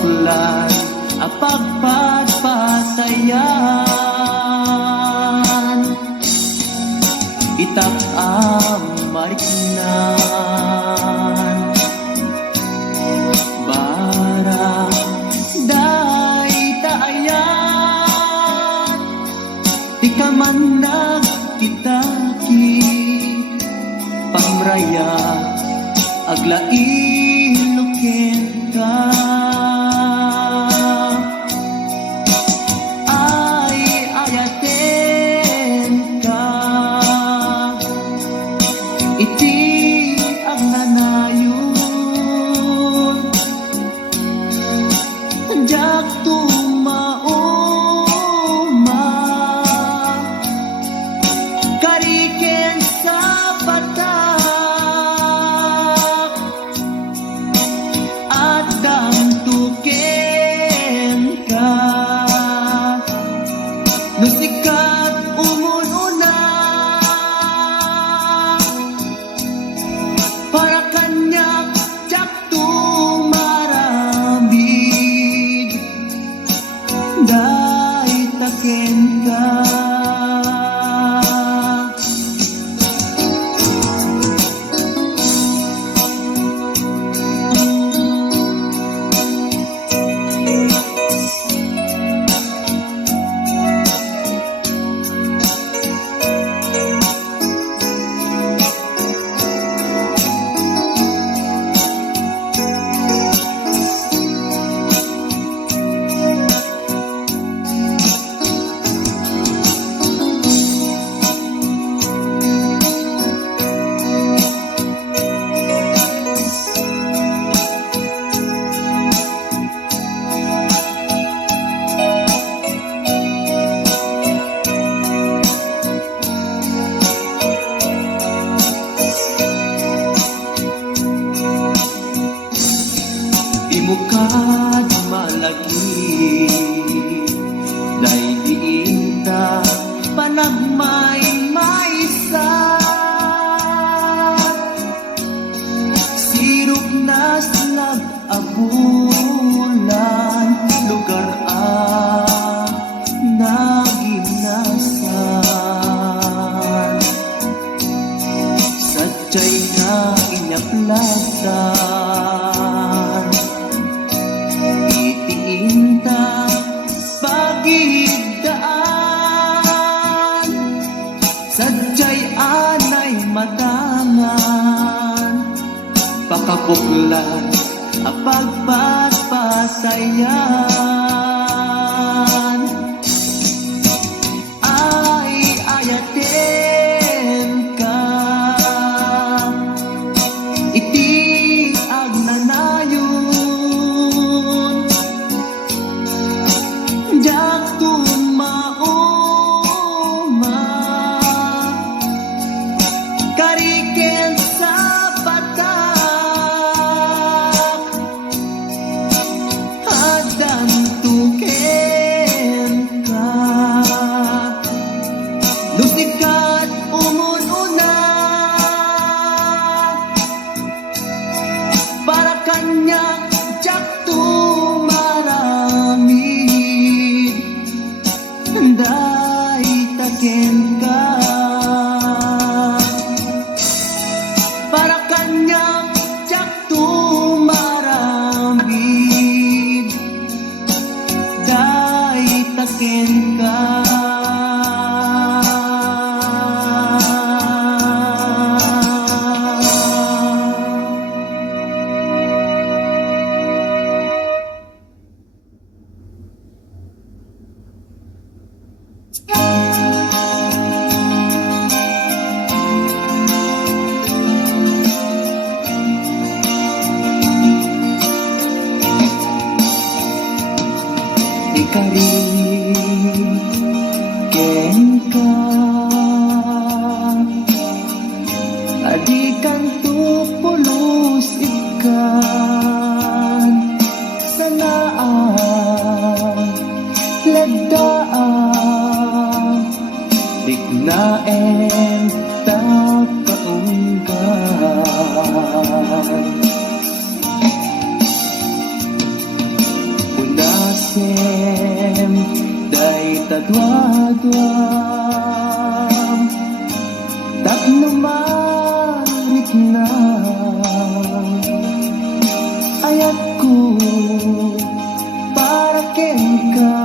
pakabuklan ang pagpapatayan. Itak ang mariknan bara day taayan. Di ka man nagkitaki pamraya aglailukin ka. Ay ayaten ka iti ang nanayon jak tumauma kariken sa patak at damtuken ka nusikat umununa para kanyak jak tumaramid day taken ka. Imukad malagi day diinta panagmay maysa sirup nas nag-abulan lugar naginasan sadyay na inyaplasan itiinta pagigdaan sadyay anay matangan pakabuklan ang pagpapatayan. Ay ayaten ka iti ang nanayon jak tumauma kariken sa patak hadam tuken ka lusikat umununa para kanyak jak tumaramid day taken ka para kanyak jak tumaramid day taken ka. Kariken ka adikan tupulos ikan sanaan lagdaan dignaen takaunggan kadwa-dwam tapno marit na ayat ko para ken ka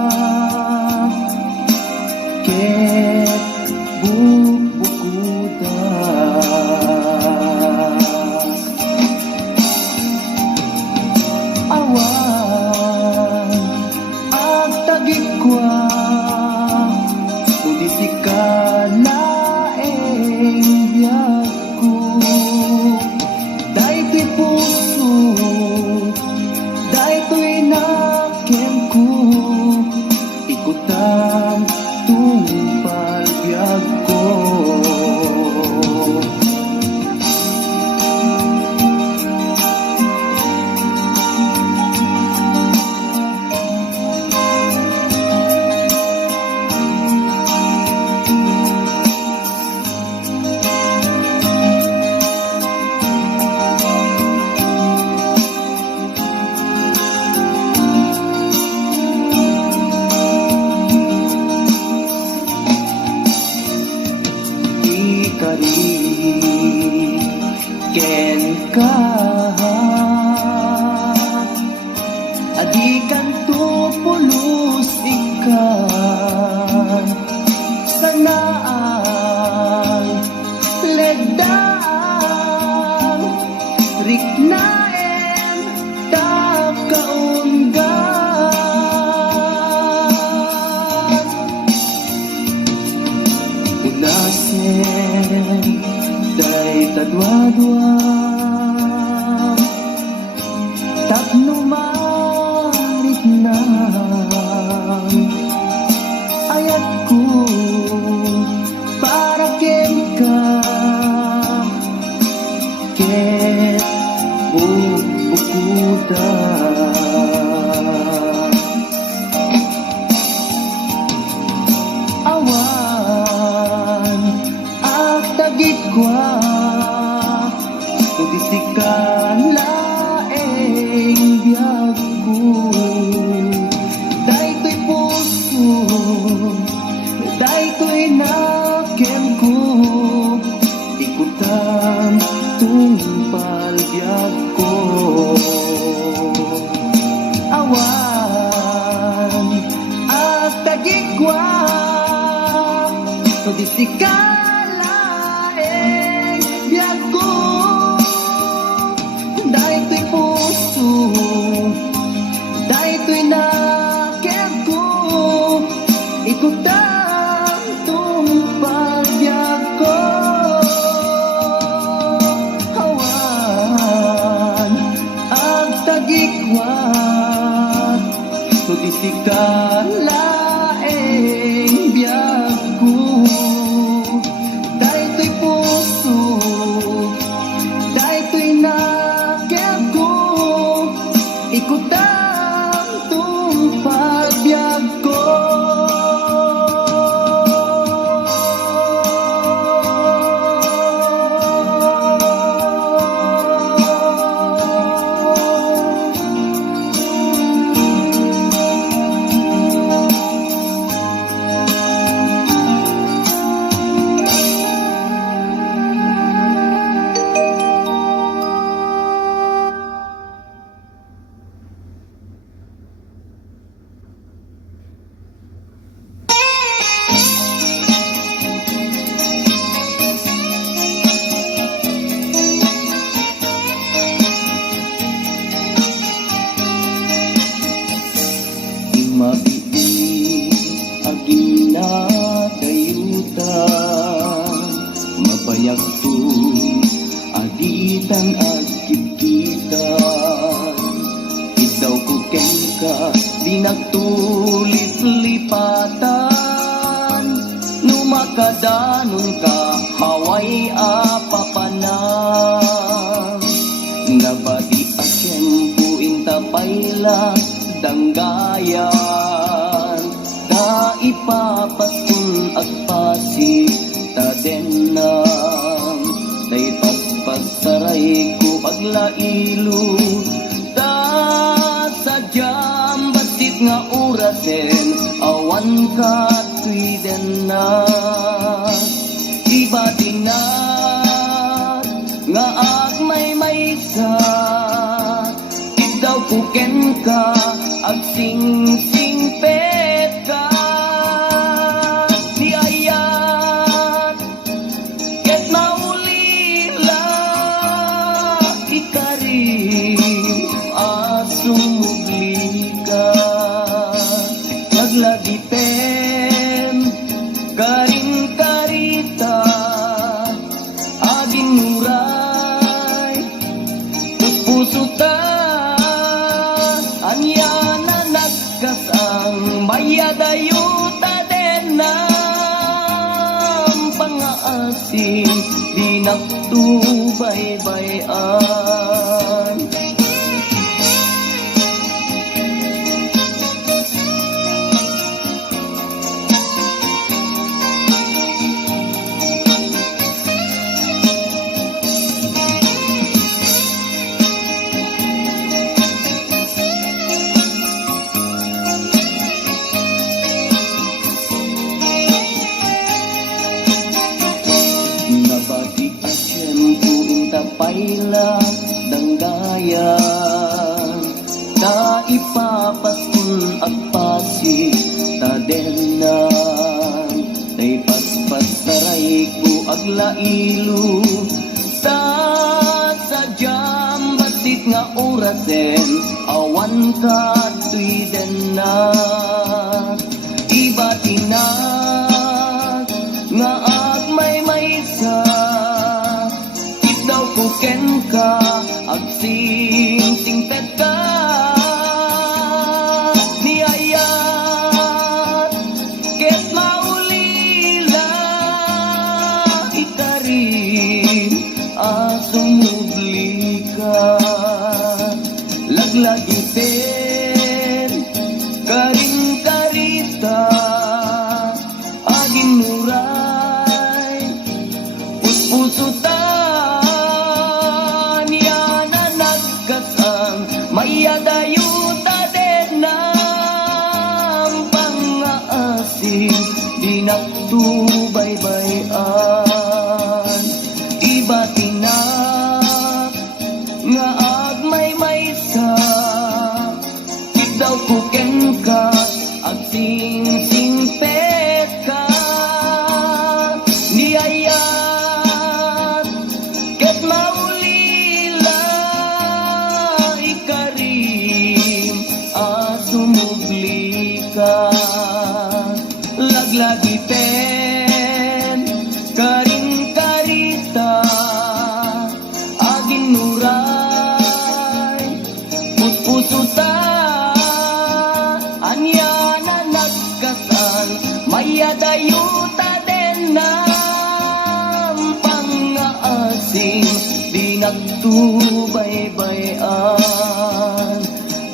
ket bubukuda awan ang tagikwa kundi si kalaeng biyag ko daytoy puso daytoy naken ko ikutan tungpal biyag ko ken ka adikan tu pulos ikan sanaan ledang riknaen takaunggan unasen day kadwa-dwa tapno marit na ayat ko para ken ka ket bubukuda awan ang tagikwa kundi si kalaeng biyag ko daytoy puso daytoy naken ko ikutan tungpal biyag ko awan ang tagikwa kundi si kalaeng biyag ko daytoy puso daytoy naken ko ikutan tungpal biyag ko awan ang tagikwa kundi si kalaeng biyag ko daytoy puso daytoy naken ko ikutan tungpal biyag ko mabibi agina dayutan mabayag to agitan agkit-kitan ikaw ko ken ka di nagtulis lipatan numakadanon ka haway apapanan nabadi aken buin tapayla danggayan ta ipapasun at pasi ta denang tay paspasaray ko paglailo ta sadyam basit nga orasen awan ka tuwiden na iba din na nga agmay maysa daw kuken ka ag sing pet ka ni ayat ket maulila ikari asumugli ka naglagi pen karin karita aging muray puso ta anya na nagkasang mayadayuta din ng pang-aasin di nagtubay-bayan. Nabati asyempo intapayla danggayan ta ipapasun agpasi tadenan tay paspas saray ko aglailo ta sadyam batit nga orasen awan ka tuwiden na iba tinag nga agmay maysa ikaw kuken ka ag sing pet ka ni ayat ket maulila ikari asumugli ka laglagi pen karing karita aging muray puso ta niya na nagkasang mayadayuta din ng pang-aasin di nagtubay-bayan iba tinak nga agmay maysa ikaw kuken ka ag sing pet ka ni ayat ket maulila ikarim asumugli ka laglagi pen karing karita aging muray puso ta anya na nagkasal mayadayuta din ng pang-aasin di nagtubay-bayan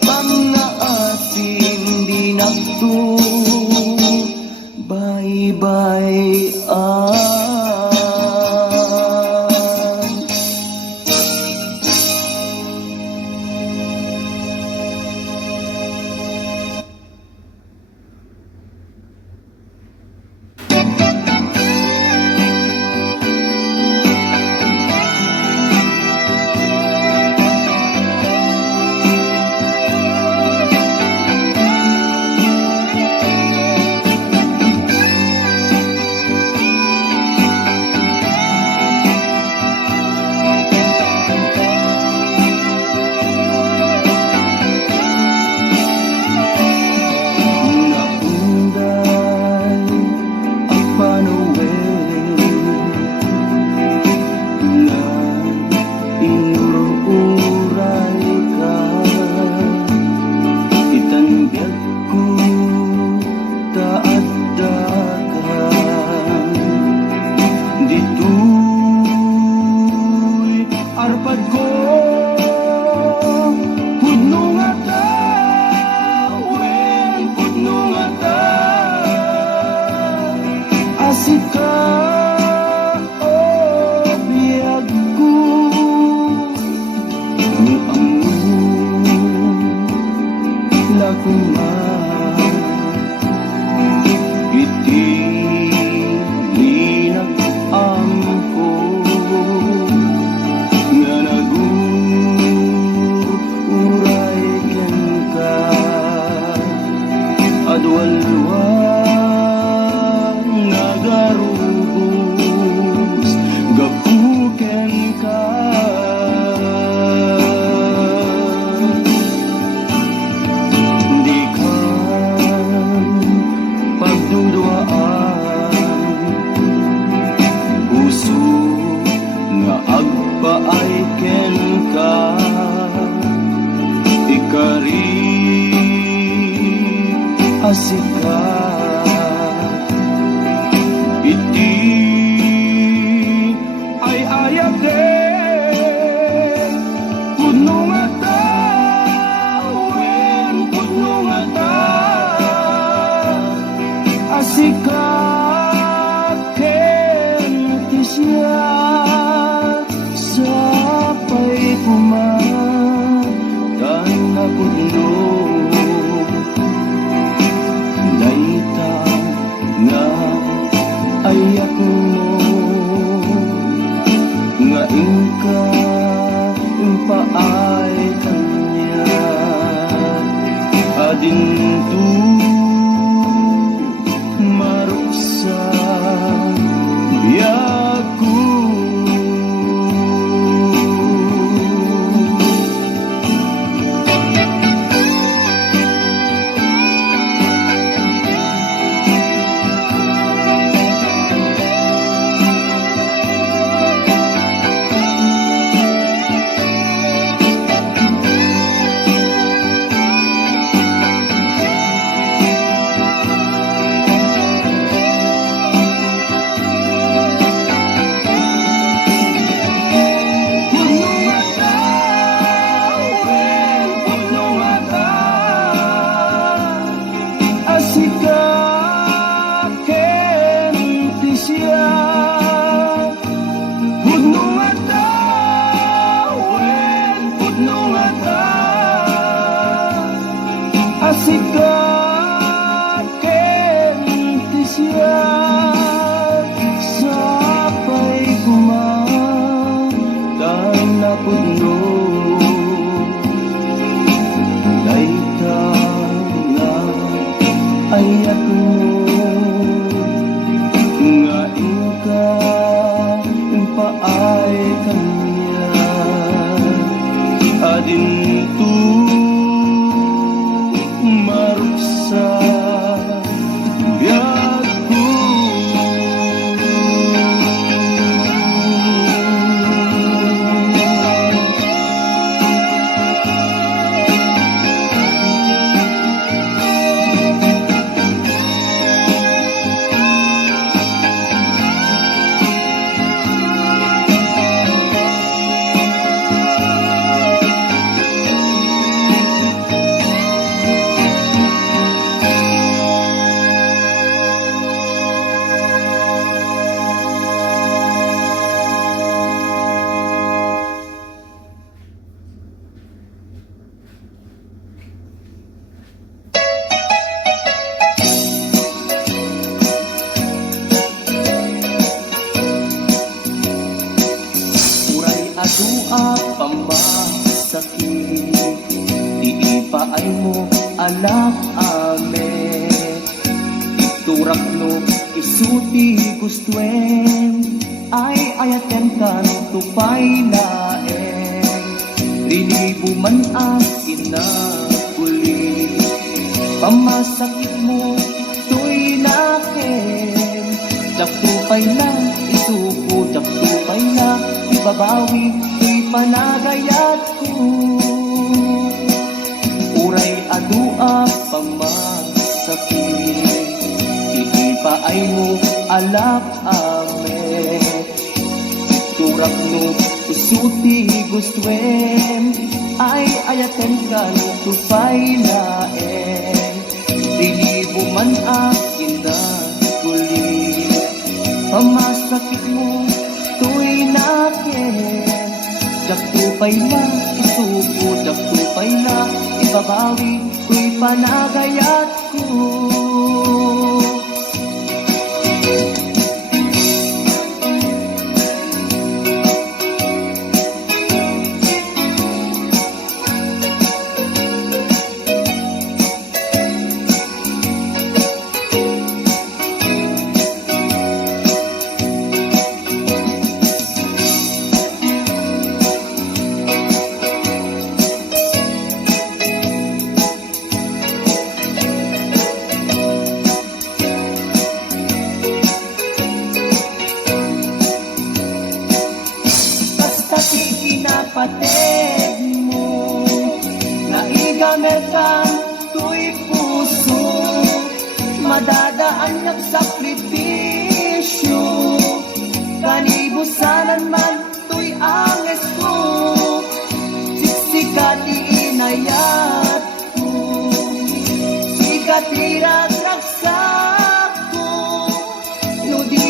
pang-aasin di nagtubay-bayan. daan. Puso nga agpaay ken ka, ikari asika. Iti ay ayaten puno nga tawen, puno nga ta asika ken ti siya sapay kumatan na puno. Daita nga ayak mo nga ingka impaay kanya adin tu maruksa biyaku. Asika ken ti siya sapay kumatan na puno. Daita nga ayat mo nga ingka impaay kanya adin tu maruksa biyaku. Adua pamasakit, iipaay mo anak ame. Iturak no isuti gustuen, ay ayaten kan tupay laeng. Rinibo man ang kinakuli, pamasakit mo to'y laken. Jak tupay na, isuko jak tupay na, ibabawi ko'y panagayat ko. Uray adua pamasakit, iipaay mo alak ame. Turak no isuti gustuen, ay ayaten kan tupay laeng. Rilibo man akin na kuli, pamasakit mo to'y nakin. Jak tupay na, isuko jak tupay na, ibabawi ko'y panagayat ko.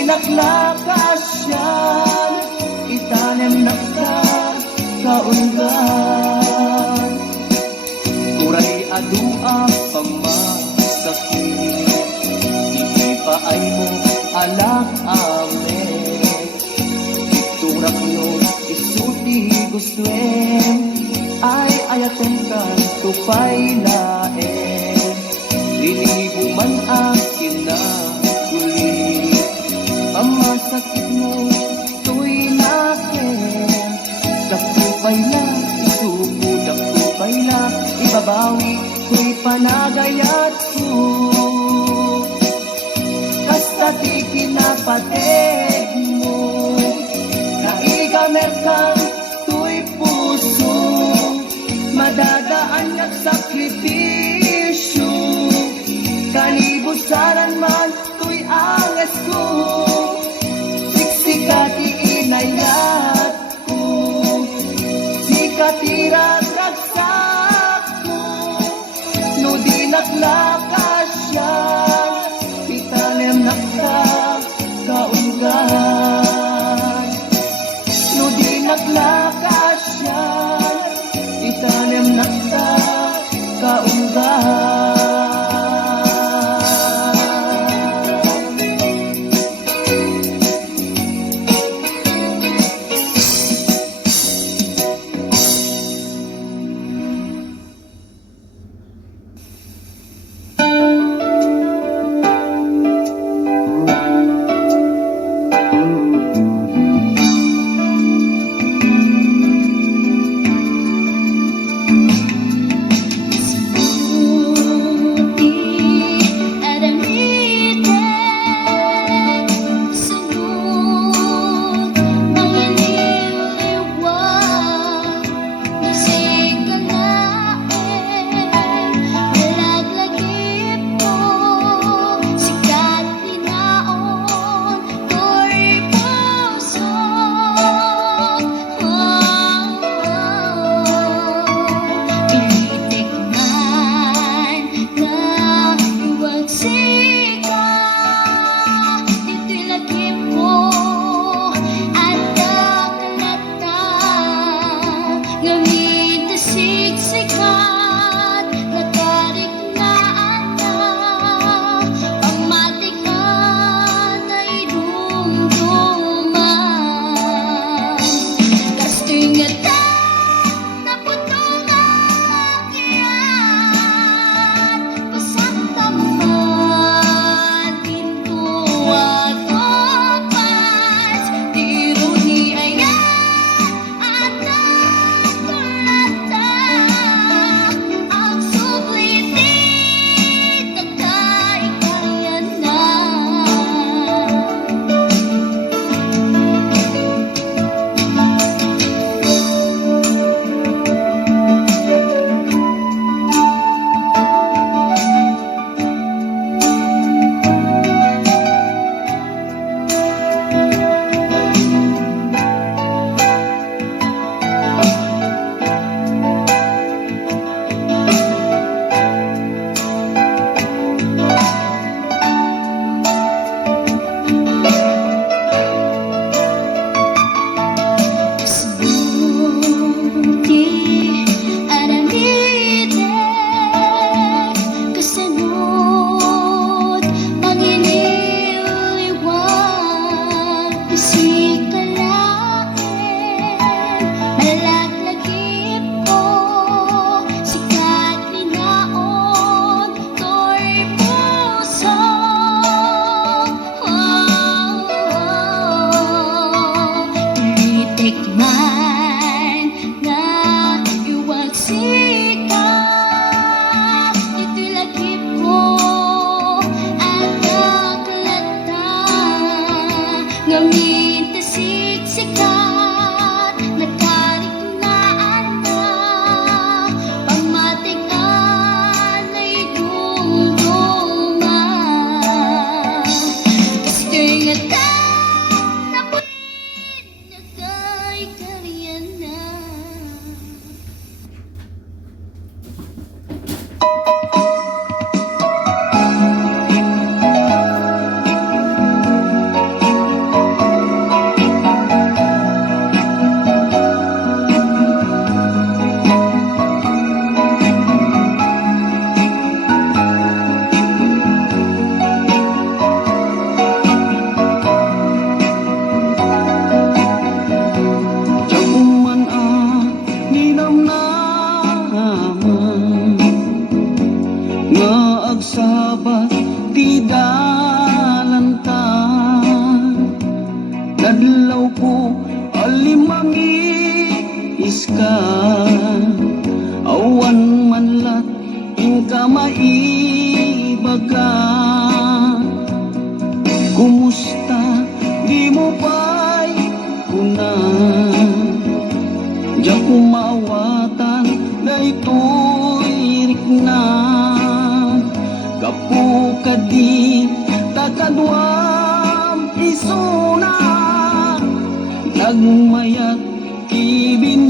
naklakasyan, itanem kaungan. Kuray adua pamasakit, hindi pa ay mo alak amen. Iturak no isuti gustuen, ay ayaten kan tupay laen. Liligo man ang kinagulit, pamasakit mo to'y nakin. Dakupay na, isuko, dakupay na, ibabawi ko'y panagayat ko. Kasta di kinapatid mo, naigamer kang to'y puso, madadaan at sakripisyo. Kanibusaran man to'y angas ko, siksikati inayat ko, sikatira ragsak mo. No di naklakasya, itanem kaungan. No di naklakasya, itanem kaungan. kumusta, di mo pa'y kuna. Diyak kumawatan na ito'y rikna. Kapu kadi takadwam isuna, nagmayat kibin